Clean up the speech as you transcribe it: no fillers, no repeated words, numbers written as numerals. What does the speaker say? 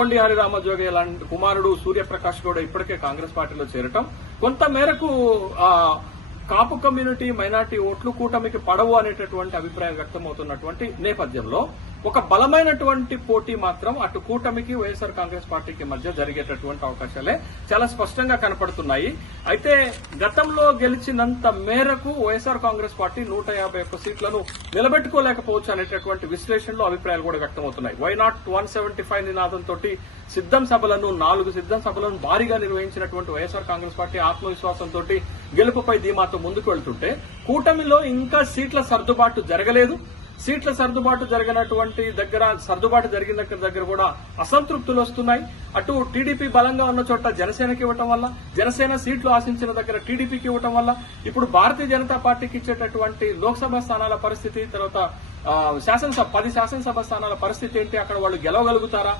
గొండి హరిరామజోగి లాంటి కుమారుడు సూర్యప్రకాష్ కూడా ఇప్పటికే కాంగ్రెస్ పార్టీలో చేరటం కొంత మేరకు కాపు కమ్యూనిటీ మైనార్టీ ఓట్లు కూటమికి పడవు అనేటటువంటి అభిప్రాయం వ్యక్తమవుతున్నటువంటి నేపథ్యంలో ఒక బలమైనటువంటి పోటీ మాత్రం అటు కూటమికి వైఎస్ఆర్ కాంగ్రెస్ పార్టీకి మధ్య జరిగేటటువంటి అవకాశాలే చాలా స్పష్టంగా కనపడుతున్నాయి. అయితే గతంలో గెలిచినంత మేరకు వైఎస్ఆర్ కాంగ్రెస్ పార్టీ 151 సీట్లను నిలబెట్టుకోలేకపోవచ్చు అనేటటువంటి విశ్లేషణలో అభిప్రాయాలు కూడా వ్యక్తమవుతున్నాయి. వై నాట్ 175 నినాదంతో సిద్ధం సభలను 4 సిద్ధం సభలను భారీగా నిర్వహించినటువంటి వైఎస్ఆర్ కాంగ్రెస్ పార్టీ ఆత్మవిశ్వాసంతో గెలుపుపై ధీమాతో ముందుకు వెళ్తుంటే కూటమిలో ఇంకా సీట్ల సర్దుబాటు జరగలేదు. సీట్ల సర్దుబాటు జరిగినటువంటి సర్దుబాటు జరిగిన దగ్గర కూడా అసంతృప్తులు వస్తున్నాయి. అటు టీడీపీ బలంగా ఉన్న చోట జనసేనకి ఇవ్వటం వల్ల, జనసేన సీట్లు ఆశించిన దగ్గర టీడీపీకి ఇవ్వటం వల్ల ఇప్పుడు భారతీయ జనతా పార్టీకి ఇచ్చేటటువంటి లోక్సభ స్థానాల పరిస్థితి, తర్వాత 10 శాసనసభ స్థానాల పరిస్థితి ఏంటి, అక్కడ వాళ్ళు గెలవగలుగుతారా,